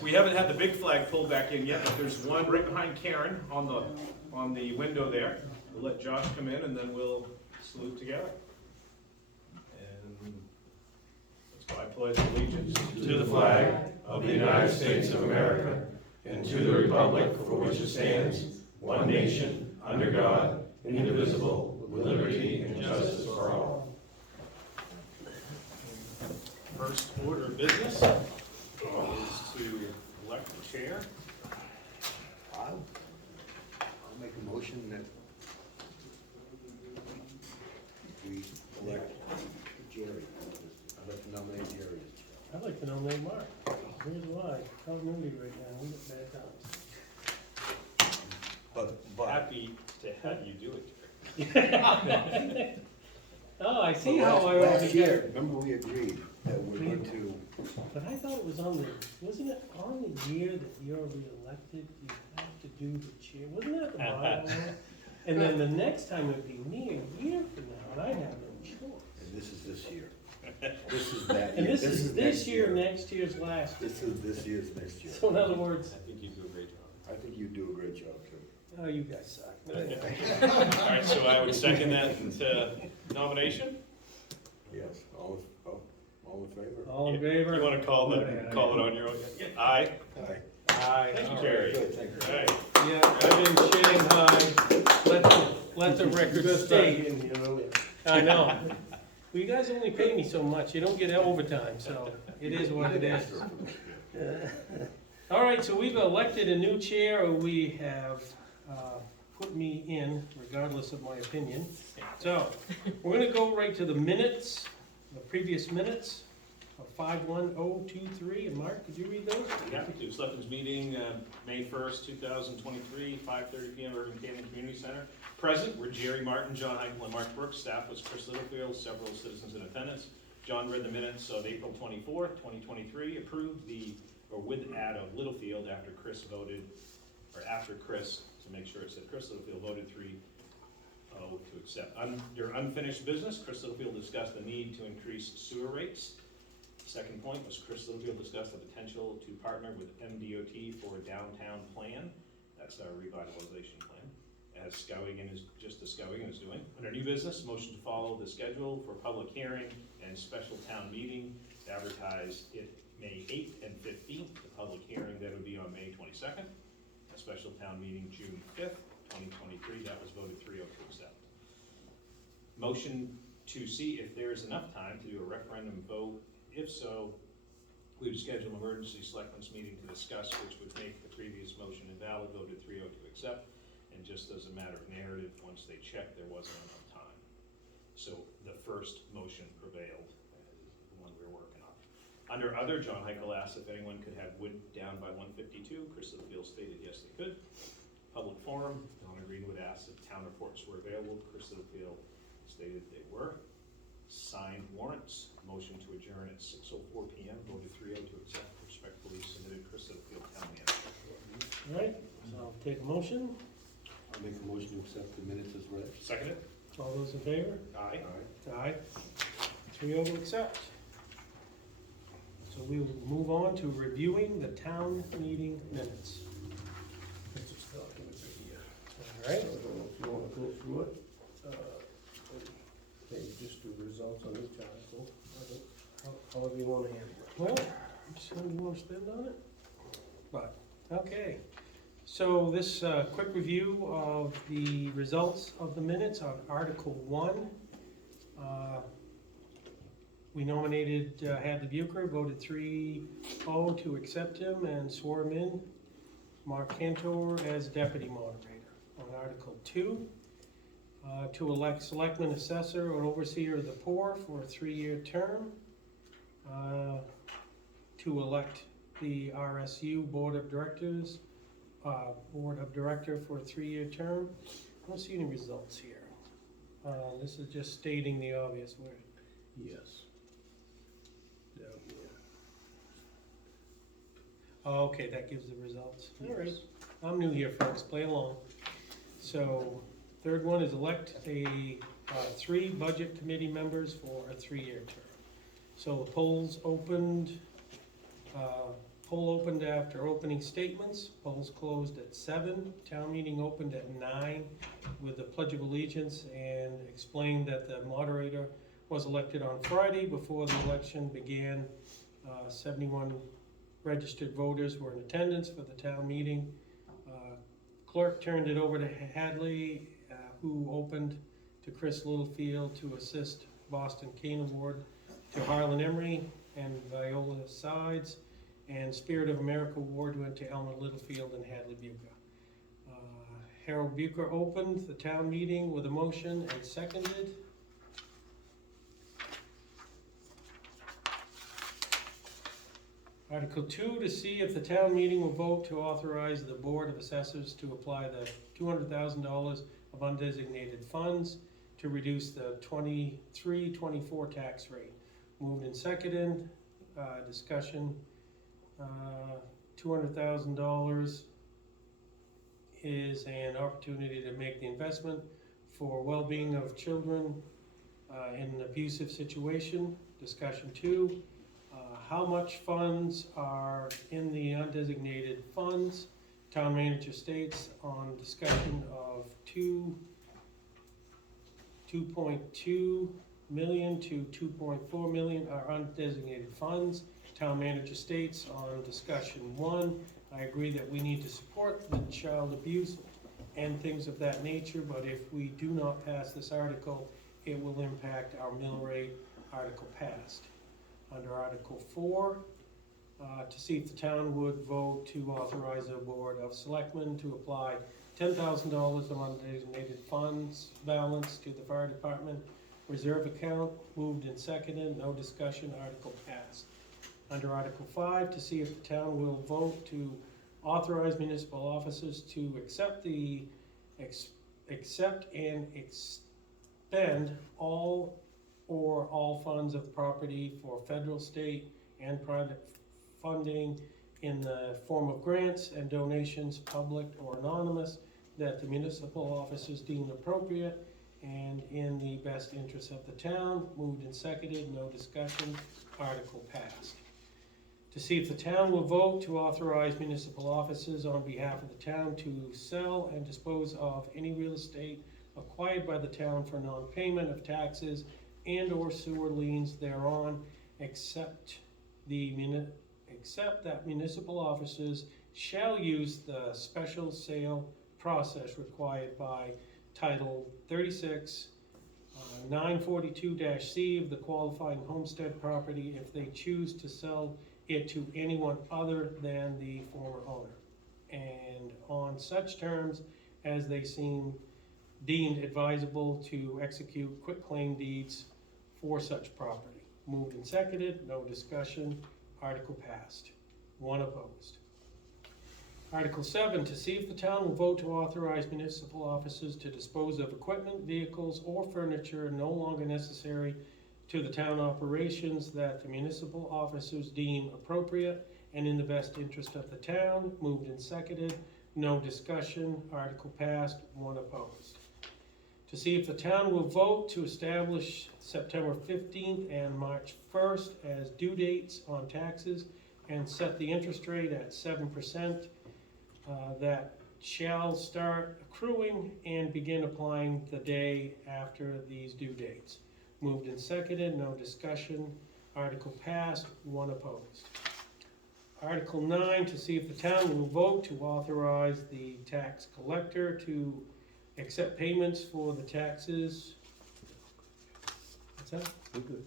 We haven't had the big flag pulled back in yet, but there's one right behind Karen on the window there. We'll let Josh come in and then we'll salute together. And let's go. I pledge allegiance to the flag of the United States of America and to the republic for which it stands, one nation, under God, indivisible, with liberty and justice for all. First order of business is to elect the chair. I'll make a motion that we elect Jerry. I'd like to nominate Jerry as chair. I'd like to nominate Mark. Here's why. Continuity right now, we got bad times. But Happy to have you do it, Jerry. Oh, I see how I already last get year, it. remember we agreed that we're going to, But I thought it was on the, wasn't it on the year that you're reelected, you have to do the chair? Wasn't that the bylaw? And then the next time it'd be me a year from now, and I'd have no choice. and this is this year. This is that year. And this is this next year, next year's last year. This is this year's next year. So in other words, I think you do a great job. I think you do a great job too. oh, you guys suck. All right, so I would second that nomination. Yes, all in favor? All in favor? You want to call it on your own? Aye. Aye. Aye. Thank you, Jerry. Good, thank you. All right. Yeah, I've been shitting high. Let the record state. I know. Well, you guys only pay me so much. You don't get overtime, so it is what it is. All right, so we've elected a new chair, or we have put me in, regardless of my opinion. So, we're gonna go right to the minutes, the previous minutes of 51023. And Mark, could you read those? Happy to. Selectmen's meeting, May 1st, 2023, 5:30 PM, Urban Canyon Community Center. Present were Jerry Martin, John Heichel, and Mark Brooks. Staff was Chris Littlefield, several citizens in attendance. John read the minutes of April 24th, 2023, approved with the add of Littlefield after Chris, to make sure it said Chris Littlefield voted 3-0 to accept. Under unfinished business, Chris Littlefield discussed the need to increase sewer rates. Second point was Chris Littlefield discussed the potential to partner with MDOT for a downtown plan. That's our revitalization plan, as Skowhegan is doing. Under new business, motion to follow the schedule for public hearing and special town meeting, to advertise it May 8th and 15th. The public hearing, that would be on May 22nd. A special town meeting June 5th, 2023. That was voted 3-0 to accept. Motion to see if there is enough time to do a referendum vote. If so, we would schedule an emergency selectmen's meeting to discuss, which would make the previous motion invalid, voted 3-0 to accept. And just as a matter of narrative, once they checked, there wasn't enough time. So the first motion prevailed, the one we were working on. Under other, John Heichel asked if anyone could have wood down by 152. Chris Littlefield stated yes, they could. Public forum, Donna Greenwood asked if town reports were available. Chris Littlefield stated they were. Signed warrants, motion to adjourn at 6:04 PM, voted 3-0 to accept. Respectfully submitted, Chris Littlefield, town manager. All right, so I'll take a motion. I'll make a motion to accept the minutes as read. Second it? All those in favor? Aye. Aye. 3-0 to accept. So we will move on to reviewing the town meeting minutes. All right. I don't know if you wanna go through it, maybe just do the results on each article, however you wanna handle it. Well, so you want to spend on it? But, okay. So this quick review of the results of the minutes on Article 1. We nominated Hadley Bucher, voted 3-0 to accept him and swore him in. Mark Cantor as deputy moderator. On Article 2, to elect selectman assessor or overseer of the poor for a 3-year term. To elect the RSU Board of Director for a 3-year term. I don't see any results here. This is just stating the obvious word. Yes. Down here. Oh, okay, that gives the results. All right, I'm new here, folks, play along. So, third one is elect 3 budget committee members for a 3-year term. So the polls opened Poll opened after opening statements, polls closed at 7, town meeting opened at 9 with the Pledge of Allegiance, and explained that the moderator was elected on Friday before the election began. 71 registered voters were in attendance for the town meeting. Clerk turned it over to Hadley, who opened to Chris Littlefield to assist Boston Cane Award, to Harlan Emery and Viola Sides, and Spirit of America Award went to Elmer Littlefield and Hadley Bucher. Harold Bucher opened the town meeting with a motion and seconded. Article 2, to see if the town meeting will vote to authorize the Board of Assessors to apply the $200,000 of undesignated funds to reduce the 23-24 tax rate. Moved and seconded, discussion. $200,000 is an opportunity to make the investment for well-being of children in an abusive situation. Discussion 2, how much funds are in the undesignated funds? Town manager states on discussion of 2.2 million to 2.4 million are undesignated funds. Town manager states on discussion 1, I agree that we need to support the child abuse and things of that nature, but if we do not pass this article, it will impact our mill rate. Article passed. Under Article 4, to see if the town would vote to authorize a Board of Selectmen to apply $10,000 of undesignated funds balance to the fire department reserve account. Moved and seconded, no discussion, article passed. Under Article 5, to see if the town will vote to authorize municipal officers to accept and expend all or all funds of property for federal, state, and private funding in the form of grants and donations, public or anonymous, that the municipal officers deem appropriate and in the best interest of the town. Moved and seconded, no discussion, article passed. To see if the town will vote to authorize municipal officers on behalf of the town to sell and dispose of any real estate acquired by the town for non-payment of taxes and or sewer liens thereon, except that municipal officers shall use the special sale process required by Title 36, 942-C of the qualifying homestead property if they choose to sell it to anyone other than the former owner, and on such terms as they seem deemed advisable to execute quitclaim deeds for such property. Moved and seconded, no discussion, article passed. 1 opposed. Article 7, to see if the town will vote to authorize municipal officers to dispose of equipment, vehicles, or furniture no longer necessary to the town operations that the municipal officers deem appropriate and in the best interest of the town. Moved and seconded, no discussion, article passed. 1 opposed. To see if the town will vote to establish September 15th and March 1st as due dates on taxes and set the interest rate at 7%, that shall start accruing and begin applying the day after these due dates. Moved and seconded, no discussion, article passed. 1 opposed. Article 9, to see if the town will vote to authorize the tax collector to accept payments for the taxes. What's that? We're good.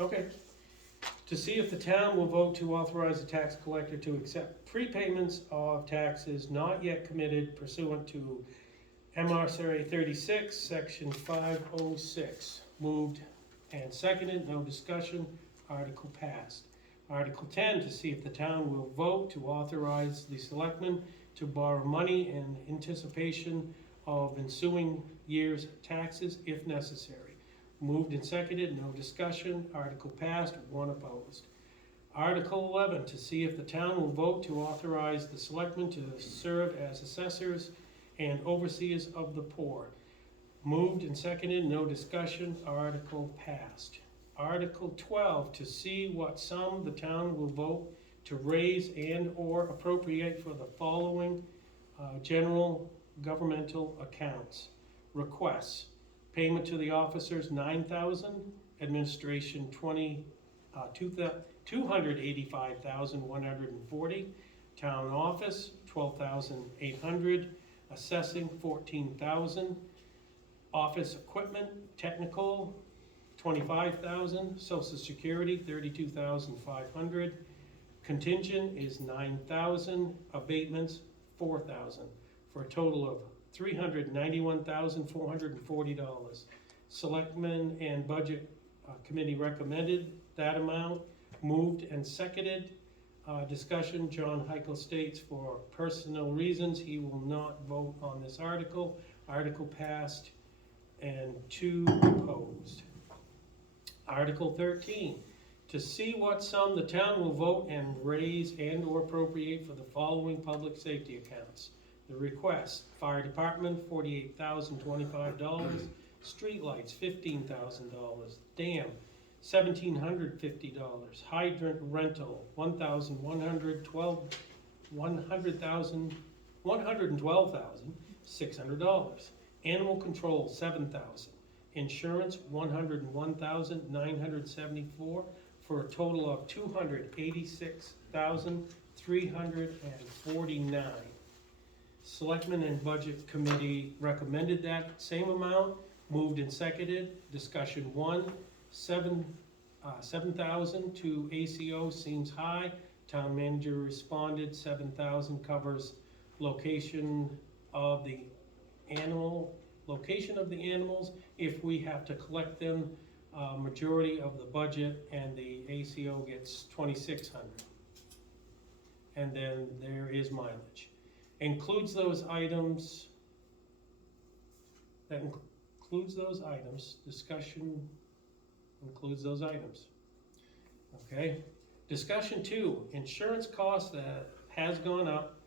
Okay. To see if the town will vote to authorize the tax collector to accept prepayments of taxes not yet committed pursuant to MRSA 36, Section 506. Moved and seconded, no discussion, article passed. Article 10, to see if the town will vote to authorize the selectmen to borrow money in anticipation of ensuing year's taxes if necessary. Moved and seconded, no discussion, article passed. 1 opposed. Article 11, to see if the town will vote to authorize the selectmen to serve as assessors and overseers of the poor. Moved and seconded, no discussion, article passed. Article 12, to see what sum the town will vote to raise and/or appropriate for the following general governmental accounts. Requests: payment to the officers, $9,000, administration, $285,140, town office, $12,800, assessing, $14,000, office equipment, technical, $25,000, social security, $32,500, contingent is $9,000, abatements, $4,000, for a total of $391,440. Selectmen and Budget Committee recommended that amount, moved and seconded. Discussion: John Heichel states for personal reasons he will not vote on this article. Article passed and 2 opposed. Article 13, to see what sum the town will vote and raise and/or appropriate for the following public safety accounts. The request: fire department, $48,025, streetlights, $15,000, dam, $1,750, hydrant rental, $112,600, animal control, $7,000, insurance, $101,974, for a total of $286,349. Selectmen and Budget Committee recommended that same amount, moved and seconded. Discussion: 1, $7,000 to ACO seems high. Town manager responded, $7,000 covers location of the animals if we have to collect them. Majority of the budget, and the ACO gets $2,600. And then there is mileage. Includes those items. That includes those items. Discussion includes those items. Okay. Discussion 2, insurance cost that has gone up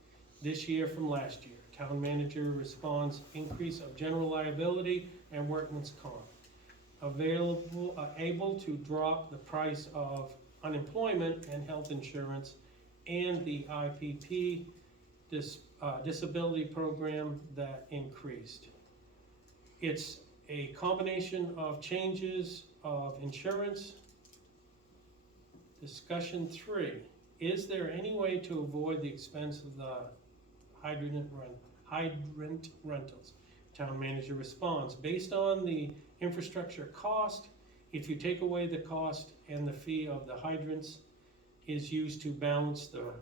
this year from last year. Town manager responds, increase of general liability and workman's comp. Able to drop the price of unemployment and health insurance and the IPP disability program that increased. It's a combination of changes of insurance. Discussion 3, is there any way to avoid the expense of the hydrant rentals? Town manager responds, based on the infrastructure cost, if you take away the cost and the fee of the hydrants is used to balance the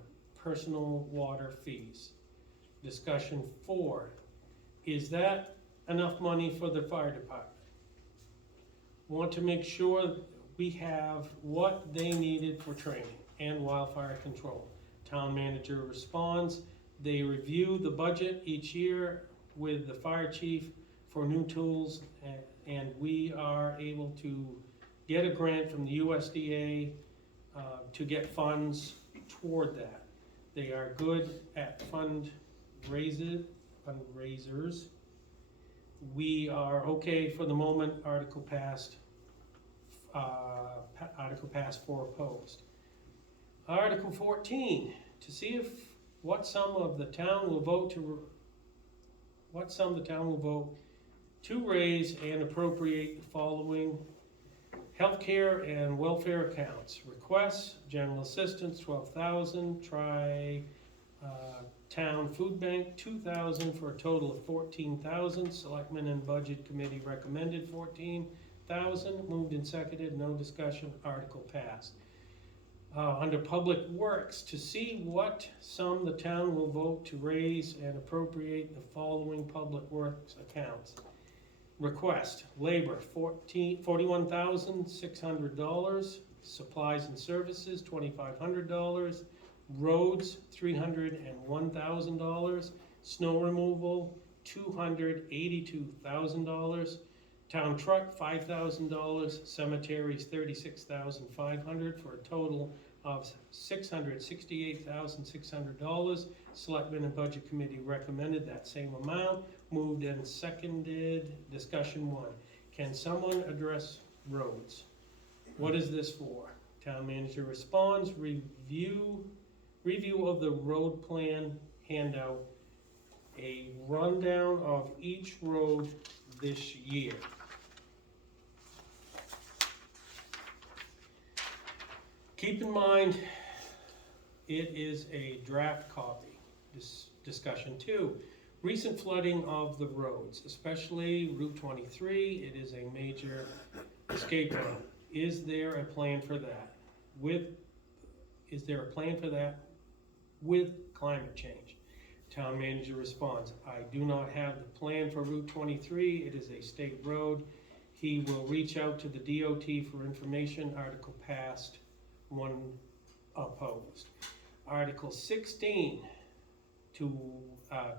personal water fees. Discussion 4, is that enough money for the fire department? Want to make sure we have what they needed for training and wildfire control. Town manager responds, they review the budget each year with the fire chief for new tools, and we are able to get a grant from the USDA to get funds toward that. They are good at fundraisers. We are okay for the moment. Article passed, 4 opposed. Article 14, to see if what sum the town will vote to raise and appropriate the following healthcare and welfare accounts. Requests: general assistance, $12,000, town food bank, $2,000, for a total of $14,000. Selectmen and Budget Committee recommended $14,000, moved and seconded, no discussion, article passed. Under Public Works, to see what sum the town will vote to raise and appropriate the following Public Works accounts. Request: labor, $41,600, supplies and services, $2,500, roads, $301,000, snow removal, $282,000, town truck, $5,000, cemeteries, $36,500, for a total of $668,600. Selectmen and Budget Committee recommended that same amount, moved and seconded. Discussion 1, can someone address roads? What is this for? Town manager responds, review review of the road plan handout, a rundown of each road this year. Keep in mind, it is a draft copy. Discussion 2, recent flooding of the roads, especially Route 23. It is a major escape route. Is there a plan for that? Is there a plan for that with climate change? Town manager responds, I do not have the plan for Route 23. It is a state road. He will reach out to the DOT for information. Article passed, 1 opposed. Article 16, to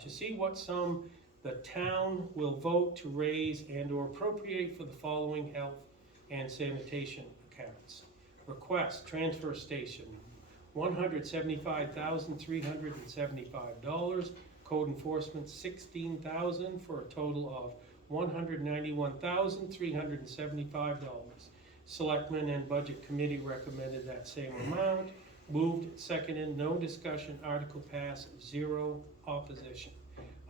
see what sum the town will vote to raise and or appropriate for the following health and sanitation accounts. Request, transfer station, $175,375. Code enforcement, $16,000 for a total of $191,375. Selectmen and Budget Committee recommended that same amount. Moved, seconded, no discussion, article passed, 0 opposition.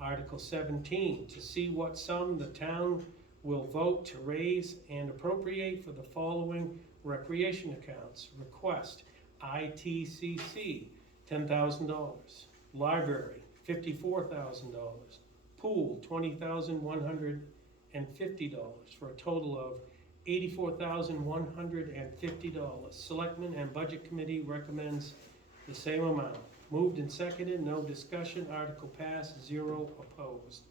Article 17, to see what sum the town will vote to raise and appropriate for the following recreation accounts. Request, ITCC, $10,000. Library, $54,000. Pool, $20,150 for a total of $84,150. Selectmen and Budget Committee recommends the same amount. Moved and seconded, no discussion, article passed, 0 opposed.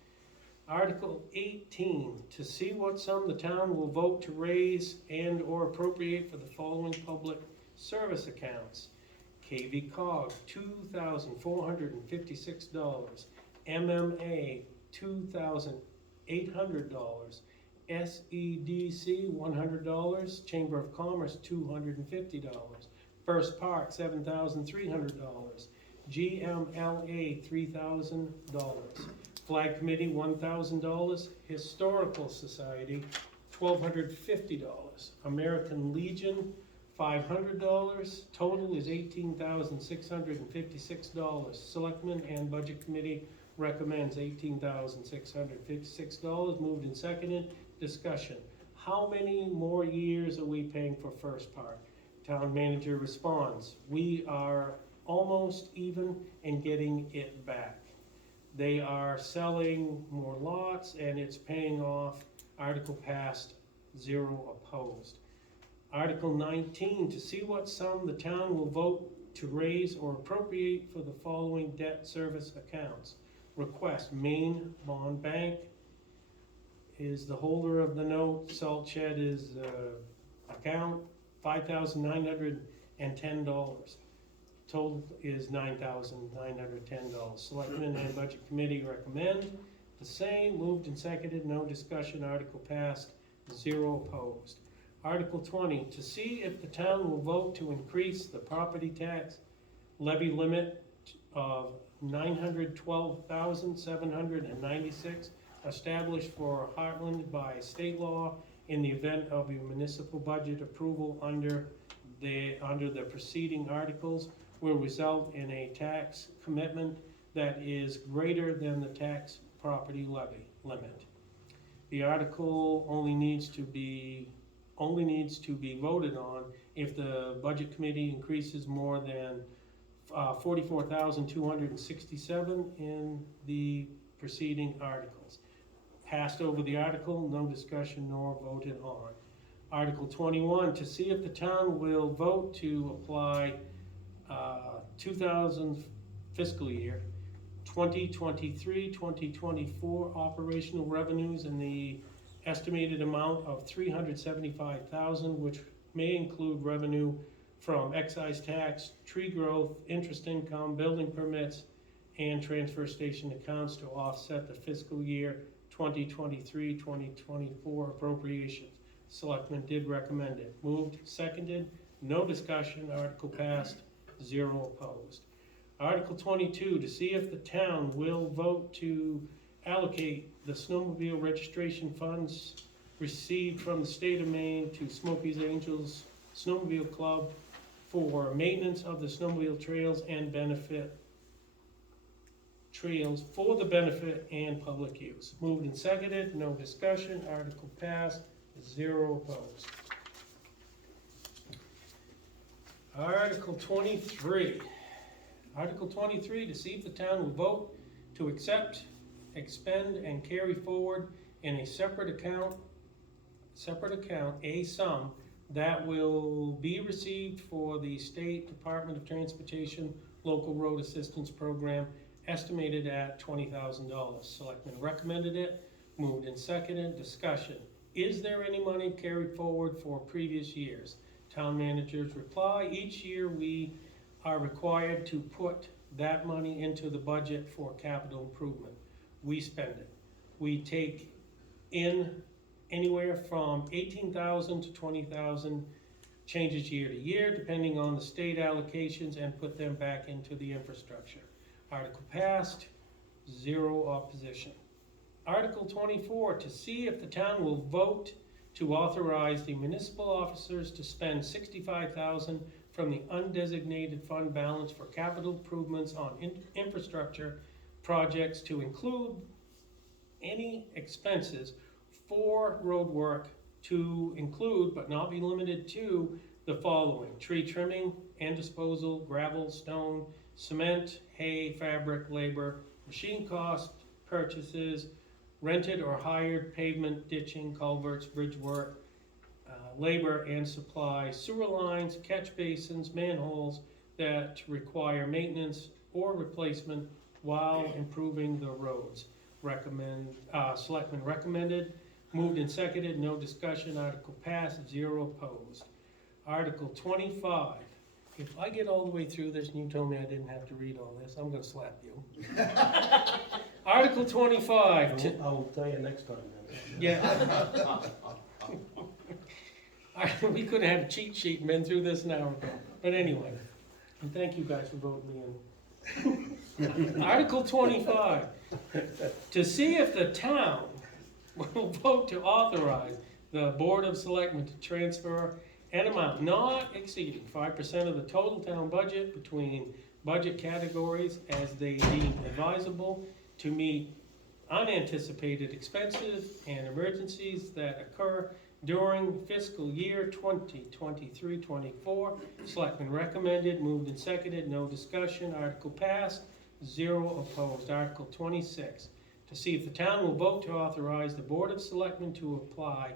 Article 18, to see what sum the town will vote to raise and or appropriate for the following public service accounts. KV cog, $2,456. MMA, $2,800. SEDC, $100. Chamber of Commerce, $250. First Park, $7,300. GMLA, $3,000. Flag Committee, $1,000. Historical Society, $1,250. American Legion, $500. Total is $18,656. Selectmen and Budget Committee recommends $18,656. Moved and seconded. Discussion. How many more years are we paying for First Park? Town manager responds, we are almost even and getting it back. They are selling more lots and it's paying off. Article passed, 0 opposed. Article 19, to see what sum the town will vote to raise or appropriate for the following debt service accounts. Request, Maine Bond Bank is the holder of the note. Salt Shed is account, $5,910. Total is $9,910. Selectmen and Budget Committee recommend the same. Moved and seconded, no discussion, article passed, 0 opposed. Article 20, to see if the town will vote to increase the property tax levy limit of $912,796 established for Heartland by state law in the event of a municipal budget approval under the preceding articles will result in a tax commitment that is greater than the tax property levy limit. The article only needs to be voted on if the Budget Committee increases more than $44,267 in the preceding articles. Passed over the article, no discussion nor voted on. Article 21, to see if the town will vote to apply 2000 fiscal year 2023-2024 operational revenues in the estimated amount of $375,000, which may include revenue from excise tax, tree growth, interest income, building permits, and transfer station accounts to offset the fiscal year 2023-2024 appropriations. Selectmen did recommend it. Moved, seconded, no discussion, article passed, 0 opposed. Article 22, to see if the town will vote to allocate the snowmobile registration funds received from the state of Maine to Smokies Angels Snowmobile Club for maintenance of the snowmobile trails and benefit trails for the benefit and public use. Moved and seconded, no discussion, article passed, 0 opposed. Article 23. Article 23, to see if the town will vote to accept, expend, and carry forward in a separate account, a sum that will be received for the State Department of Transportation Local Road Assistance Program, estimated at $20,000. Selectmen recommended it, moved and seconded, discussion. Is there any money carried forward for previous years? Town manager's reply, each year we are required to put that money into the budget for capital improvement. We spend it. We take in anywhere from 18,000 to 20,000, changes year to year, depending on the state allocations, and put them back into the infrastructure. Article passed, 0 opposition. Article 24, to see if the town will vote to authorize the municipal officers to spend $65,000 from the undesignated fund balance for capital improvements on infrastructure projects, to include any expenses for road work, to include but not be limited to the following: tree trimming and disposal, gravel, stone, cement, hay, fabric, labor, machine cost purchases, rented or hired pavement, ditching, culverts, bridge work, labor and supply, sewer lines, catch basins, manholes that require maintenance or replacement while improving the roads. Selectmen recommended, moved and seconded, no discussion, article passed, 0 opposed. Article 25, if I get all the way through this and you told me I didn't have to read all this, I'm gonna slap you. Article 25, I'll tell you next time then. yeah. We could have had a cheat sheet and been through this an hour ago, but anyway, and thank you guys for voting me in. Article 25, to see if the town will vote to authorize the Board of Selectmen to transfer an amount not exceeding 5% of the total town budget between budget categories as they deem advisable to meet unanticipated expenses and emergencies that occur during fiscal year 2023-24. Selectmen recommended, moved and seconded, no discussion, article passed, 0 opposed. Article 26, to see if the town will vote to authorize the Board of Selectmen to apply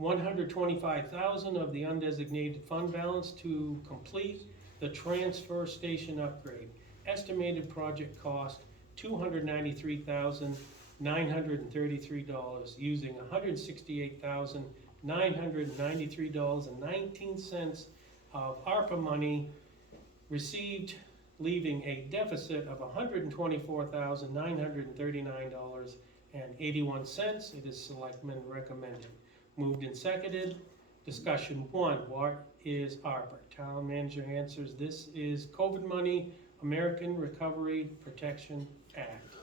$125,000 of the undesignated fund balance to complete the transfer station upgrade. Estimated project cost $293,933, using $168,993.19 of ARPA money received, leaving a deficit of $124,939.81. It is Selectmen recommended. Moved and seconded. Discussion 1, what is ARPA? Town manager answers, this is COVID money, American Recovery Protection Act.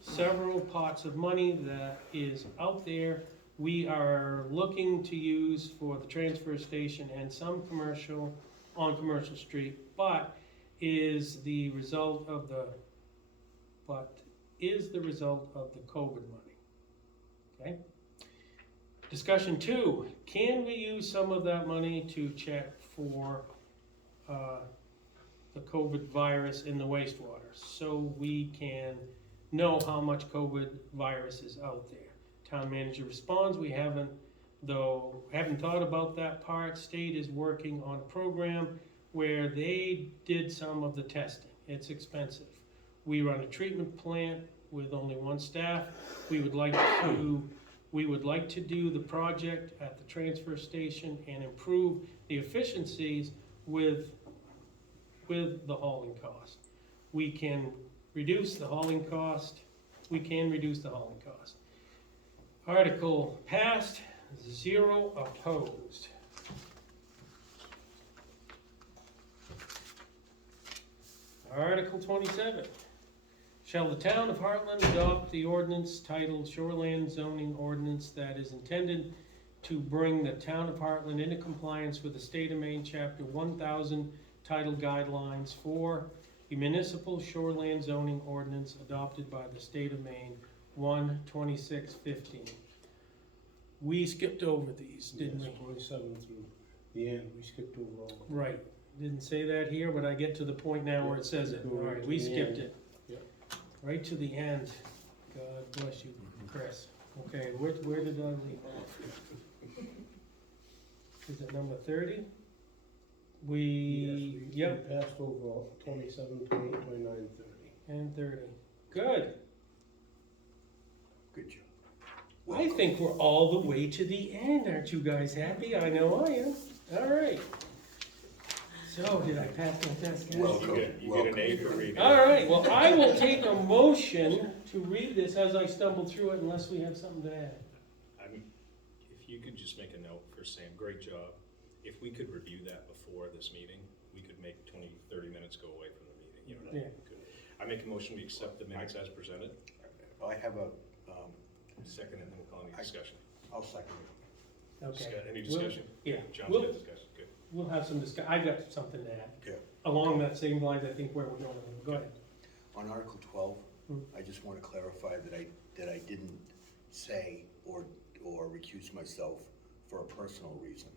Several pots of money that is out there we are looking to use for the transfer station and some commercial, on Commercial Street, but is the result of the COVID money. Okay? Discussion 2, can we use some of that money to check for the COVID virus in the wastewater, so we can know how much COVID virus is out there? Town manager responds, we haven't thought about that part. State is working on a program where they did some of the testing. It's expensive. We run a treatment plant with only 1 staff. We would like to do the project at the transfer station and improve the efficiencies with the hauling cost. We can reduce the hauling cost. Article passed, 0 opposed. Article 27. Shall the town of Heartland adopt the ordinance titled Shoreland Zoning Ordinance that is intended to bring the town of Heartland into compliance with the state of Maine, chapter 1000 title guidelines for the municipal shoreland zoning ordinance adopted by the state of Maine, 1/26/15. We skipped over these, didn't we? 27 through the end, we skipped over all of them. Right, didn't say that here, but I get to the point now where it says it. All right, we skipped it. Yep. Right to the end. God bless you, Chris. Okay, where did I leave off? Is it number 30? Yes, Yep, we passed over all 27, 28, 29, 30. and 30. Good. Good job. I think we're all the way to the end. Aren't you guys happy? I know I am. All right. So, did I pass my test, guys? Welcome. You get an A for reading. All right, well, I will take a motion to read this as I stumble through it unless we have something to add. If you could just make a note for Sam, great job. If we could review that before this meeting, we could make 20, 30 minutes go away from the meeting, you know what I mean? Good. I make a motion, we accept the minutes as presented. I have a, Second, and then we'll call any discussion. I'll second it. Okay. Any discussion? Yeah, John's we'll, got discussion, good. we'll have some I got something to add. Okay. Along that same lines, I think where we're going. Go ahead. On Article 12, Hmm. I just want to clarify that I didn't say or recuse myself for a personal reason.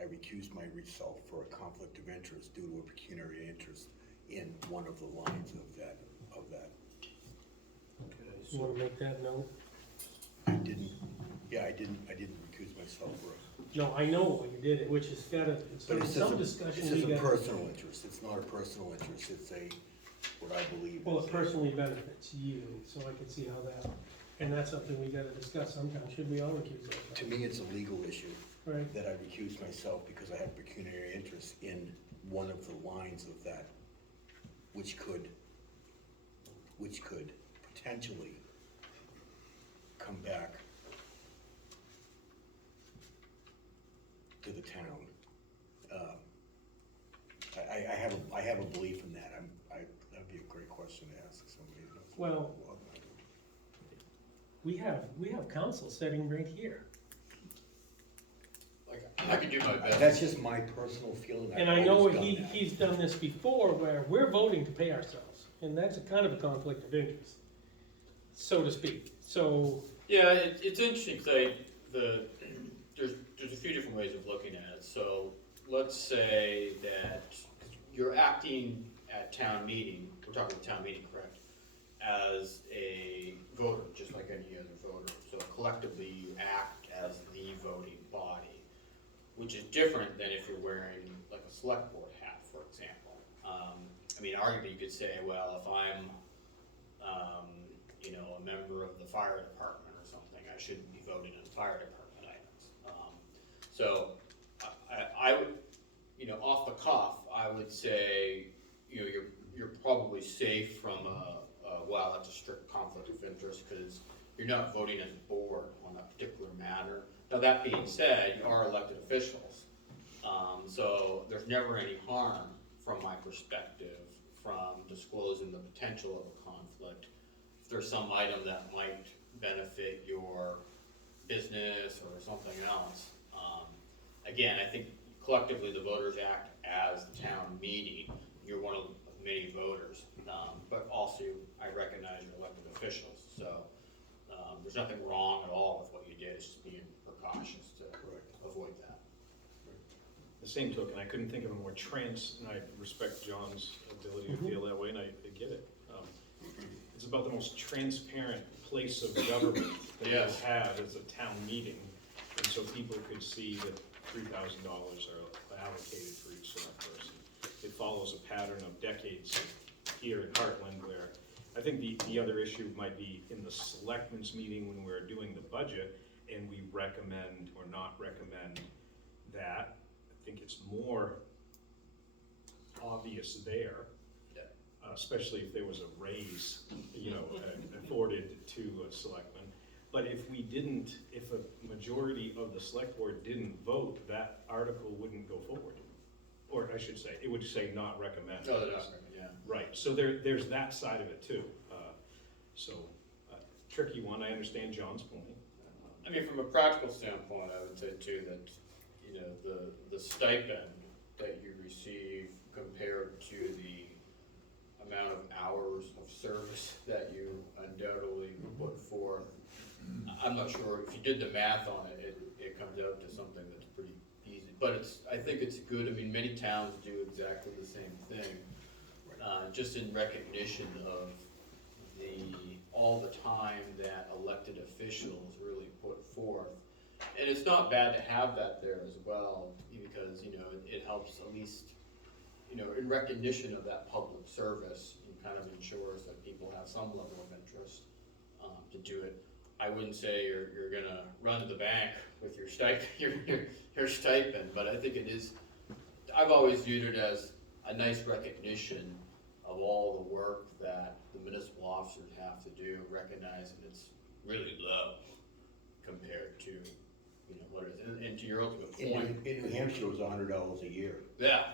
I recused myself for a conflict of interest due to a pecuniary interest in one of the lines of that. Okay, You wanna so make that note? I didn't recuse myself for it. No, I know what you did, it, which is gotta, But it's some just discussion it's we just a got. personal interest. It's not a personal interest. It's what I believe Well, is it personally benefits you, so I can see how that, and that's something we gotta discuss sometime. Should we all recuse ourselves? to me, it's a legal issue. Right, That I recused myself because I had pecuniary interest in one of the lines of that, which could potentially come back to the town. I have a belief in that. That'd be a great question to ask somebody who knows. Well, we have counsel sitting right here. I could do my best. That's just my personal feeling. And I've I know always done that. he's done this before where we're voting to pay ourselves, and that's a kind of a conflict of interest, so to speak. So, Yeah, it's interesting because there's a few different ways of looking at it. So let's say that you're acting at town meeting, we're talking town meeting, correct? As a voter, just like any other voter. So collectively you act as the voting body, which is different than if you're wearing like a select board hat, for example. I mean, arguably you could say, well, if I'm, a member of the fire department or something, I shouldn't be voting on fire department items. So I would, off the cuff, I would say, you're probably safe from well, that's a strict conflict of interest because you're not voting as a board on a particular matter. Now, that being said, you are elected officials, so there's never any harm, from my perspective, from disclosing the potential of a conflict. If there's some item that might benefit your business or something else. Again, I think collectively the voters act as the town meeting. You're one of many voters, but also I recognize you're elected officials. So there's nothing wrong at all with what you did. It's just being precautious to avoid that. The same token, I couldn't think of a more and I respect John's ability to feel that way, and I get it. It's about the most transparent place of government that we Yes. have as a town meeting, and so people could see that $3,000 are allocated for each select person. It follows a pattern of decades here in Heartland where I think the other issue might be in the selectmen's meeting when we're doing the budget and we recommend or not recommend that. I think it's more obvious there, especially if there was a raise, afforded to a selectman. But if a majority of the select board didn't vote, that article wouldn't go forward. Or I should say, it would say not recommend. No, they're not, yeah. Right, so there's that side of it too. Tricky one, I understand John's point. I mean, from a practical standpoint, I would say too that, the stipend that you receive compared to the amount of hours of service that you undoubtedly put forth. I'm not sure, if you did the math on it, it comes out to something that's pretty easy, but I think it's good. I mean, many towns do exactly the same thing, just in recognition of all the time that elected officials really put forth. And it's not bad to have that there as well, because, it helps at least, in recognition of that public service, it kind of ensures that people have some level of interest to do it. I wouldn't say you're gonna run to the bank with your stipend, your stipend, but I think it is, I've always viewed it as a nice recognition of all the work that the municipal officers have to do, recognizing it's really low compared to, what it is. And to your ultimate point. In New Hampshire, it was $100 a year. Yeah.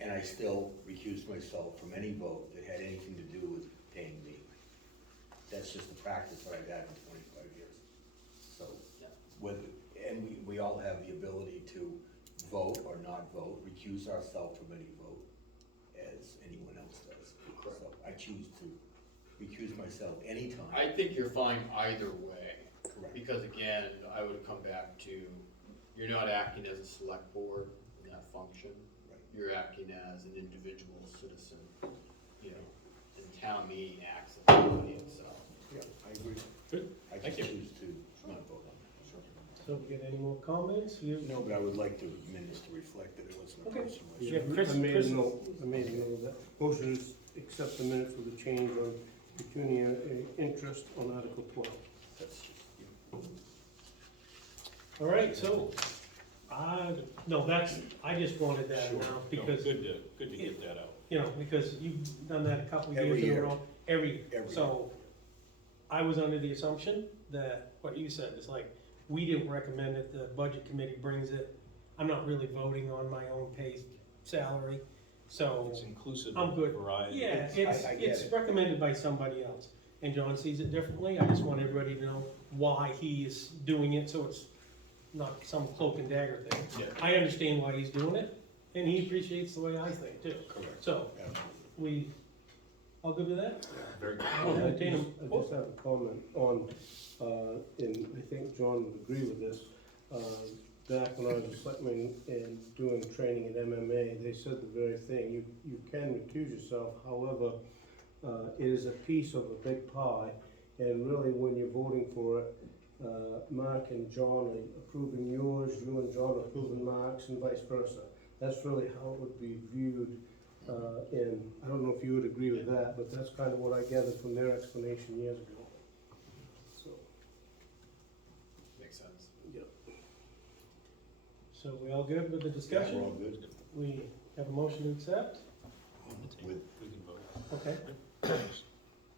And I still recused myself from any vote that had anything to do with paying me. That's just the practice that I've had in 25 years. So, and we all have the ability to vote or not vote, recuse ourselves from any vote, as anyone else does. Correct. So I choose to recuse myself anytime. I think you're fine either way. Correct. Because again, I would come back to, you're not acting as a select board in that function. Right. You're acting as an individual citizen, and town meeting acts as the body itself. Yeah, I agree. Good. I Thank just you. choose to not vote on it. So we get any more comments? No, but I would like the minutes to reflect that it wasn't a Okay. personal Yeah, issue. Chris- I made Chris- a note of that. Motion is accept the minutes with the change on pecuniary interest on Article 12. That's, All right, so, no, I just wanted that Sure. announced No, because, good to get that out. because you've done that a couple of Every years in a year. row. Every, Every so, I was under the assumption that what you said is like, we didn't recommend it, the budget committee brings it. I'm not really voting on my own pay salary, so, It's inclusive I'm of good. variety. yeah, I get it's it. recommended by somebody else. And John sees it differently, I just want everybody to know why he is doing it, so it's not some cloak and dagger thing. Yeah. I understand why he's doing it, and he appreciates the way I think too. correct. So, we, all good with that? Very good. I'll entertain him. I just have a comment on, and I think John would agree with this. Back when I was a selectman and doing training at MMA, they said the very thing, you can recuse yourself, however, it is a piece of a big pie, and really when you're voting for it, Mark and John are approving yours, you and John are approving Mark's, and vice versa. That's really how it would be viewed, and I don't know if you would agree with that, but that's kind of what I gathered from their explanation years ago. So, Makes sense. yep. So we all good with the Yeah, discussion? we're all good. We have a motion to accept? With, We can vote. Okay.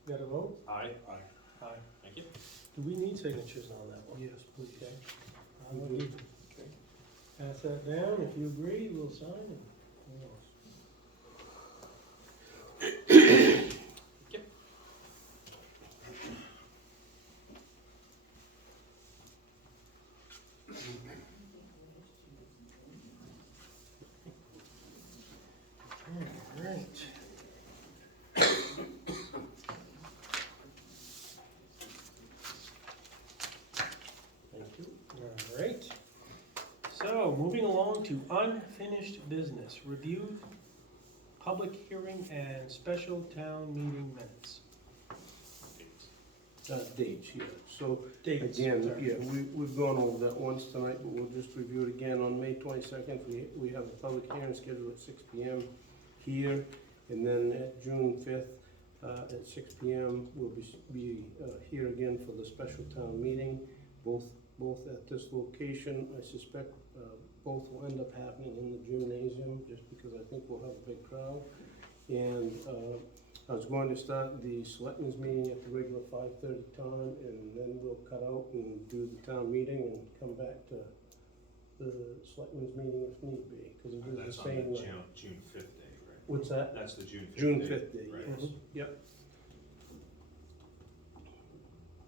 Got a vote? Aye. Aye. Thank you. Do we need signatures on that one? Yes, please. Okay. I will leave. Pass that down, if you agree, we'll sign it. All right. Thank you. All right. So, moving along to unfinished business, review public hearing and special town meeting minutes. Dates, yeah. So, Dates, again, sorry. yeah, we've gone over that once tonight, but we'll just review it again. On May 22nd, we have a public hearing scheduled at 6 PM here, and then at June 5th, at 6 PM, we'll be here again for the special town meeting, both at this location. I suspect both will end up happening in the gymnasium, just because I think we'll have a big crowd. And I was going to start the selectmen's meeting at the regular 5:30 time, and then we'll cut out and do the town meeting and come back to the selectmen's meeting if need be, because it is That's the on same the night. June 5th day, right? What's that? That's the June 5th day. June 5th day, Right. yes. Yep.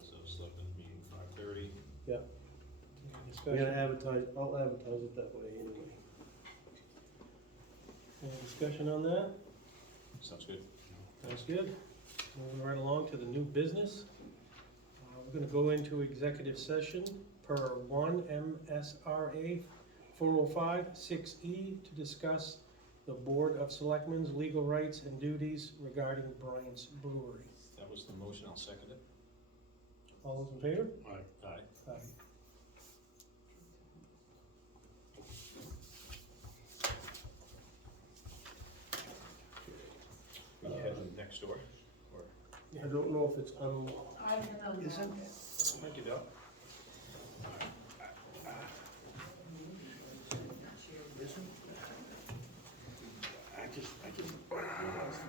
So selectmen's meeting 5:30. We're gonna advertise, I'll advertise it that way anyway. Any discussion on that? Sounds good. That's good. Moving right along to the new business. We're gonna go into executive session per 1 MSRA 405-6E to discuss the Board of Selectmen's legal rights and duties regarding Bryant's Brewery. That was the motion, I'll second it. All those in favor? Aye. Aye. We head next door, or, I don't know if it's unlocked. I don't know. Isn't- thank you, Doc. I didn't realize